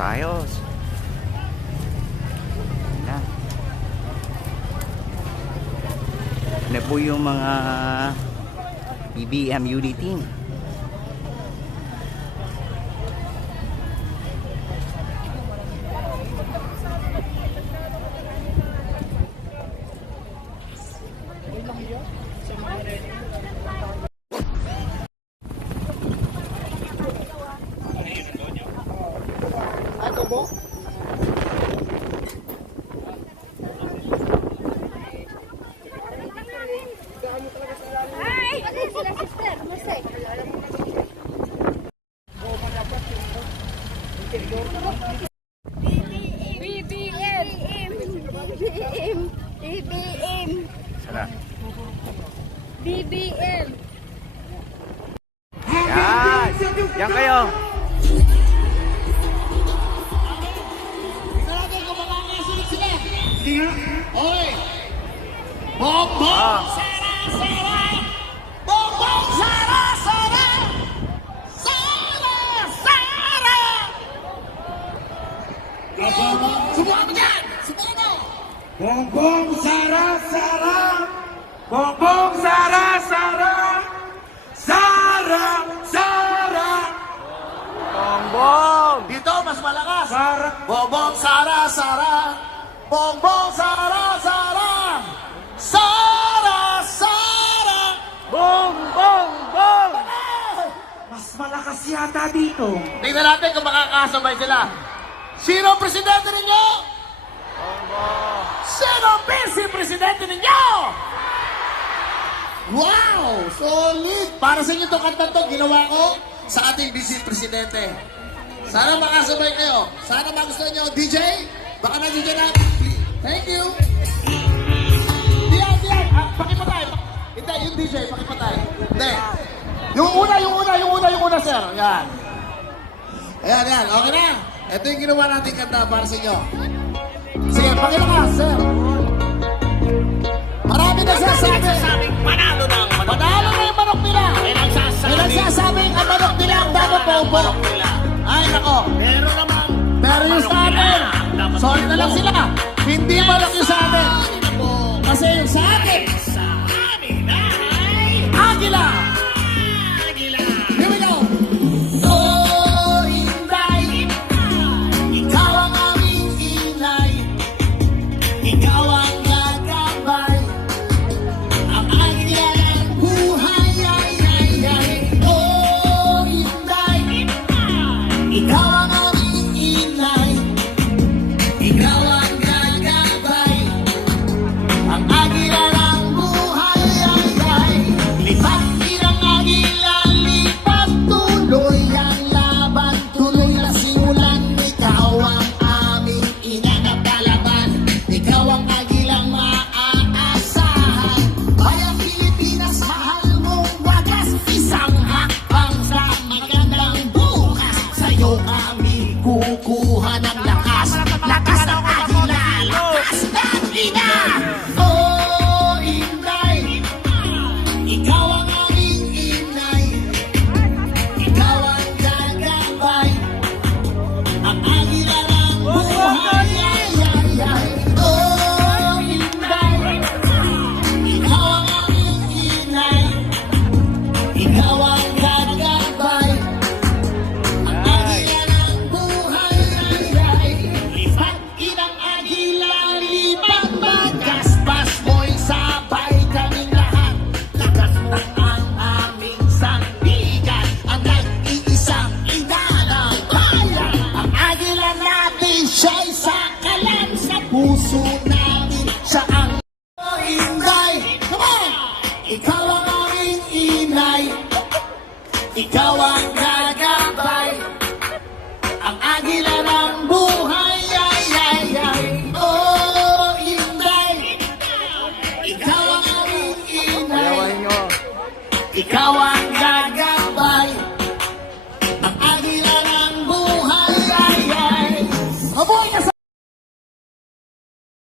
tayo. Na. Na po yung mga BBM UD team. BBM. Sana. BBM. Yan. Yan kayo. Tingnan natin kung makakasunod sila. Okay. Bongbong Sara Sara. Bongbong Sara Sara. Sara Sara. Subukan mo dyan. Subukan mo. Bongbong Sara Sara, Bongbong Sara Sara, Sara Sara, Bongbong. Dito mas malakas. Sara. Bongbong Sara Sara. Bongbong Sara Sara. Sara Sara. Bongbong. Bong. Mas malakas yata dito. Tingnan natin kung makakasabay sila. Sino ang presidente ninyo? Sino ang vice presidente ninyo? Wow! Solid! Para sa inyo itong kanta to, ginawa ko sa ating vice presidente. Sana makasabay kayo. Sana magustuhan nyo. DJ? Baka na DJ na. Thank you! Diyan! Pakipatay! Hindi, yung DJ, pakipatay. Hindi. Yung una, sir. Yan. Ayan. Okay na. Ito yung ginawa natin kanta para sa inyo. Sige, pakilakas, sir. Marami nagsasabing panalo na yung manok nila. May nagsasabing ang manok nila ang dapat paupo. Ay, nako. Pero yung sa atin, sorry na lang sila. Hindi manok yung sa atin. Kasi yung sa atin, Agila. Here we go. Oh, Inday, ikaw ang aming inay. Ikaw ang gagabay. Ang agila ng buhay, Oh, Inday, ikaw ang aming inay. Ikaw ang gagabay. Ang agila ng buhay, lipat irang agila, lipat tuloy ang laban, tuloy na simulan. Ikaw ang aming inagapalaban. Ikaw ang agilang maaasahan. Bayang Pilipinas, mahal mong wagas. Isang hakbang sa magandang bukas. Sa'yo kami kukuha ng lakas. Lakas ng agila, lakas ng ina. Oh, Inday, ikaw ang aming inay. Ikaw ang gagabay. Ang agila ng buhay, Oh, Inday, ikaw ang aming inay. Ikaw ang gagabay. Ang agila ng buhay, lipat inang agila, lipat magaspas mo'y sabay kaming lahat. Lakas mo ang aming sandigan, ang nag-iisang ina ng bayan. Ang agila natin siya'y sakalan, sa puso natin siya ang Inday. Come on! Ikaw ang aming inay. Ikaw ang gagabay. Ang agila ng buhay, Oh, Inday, ikaw ang aming inay. Ayawan nyo. Ikaw ang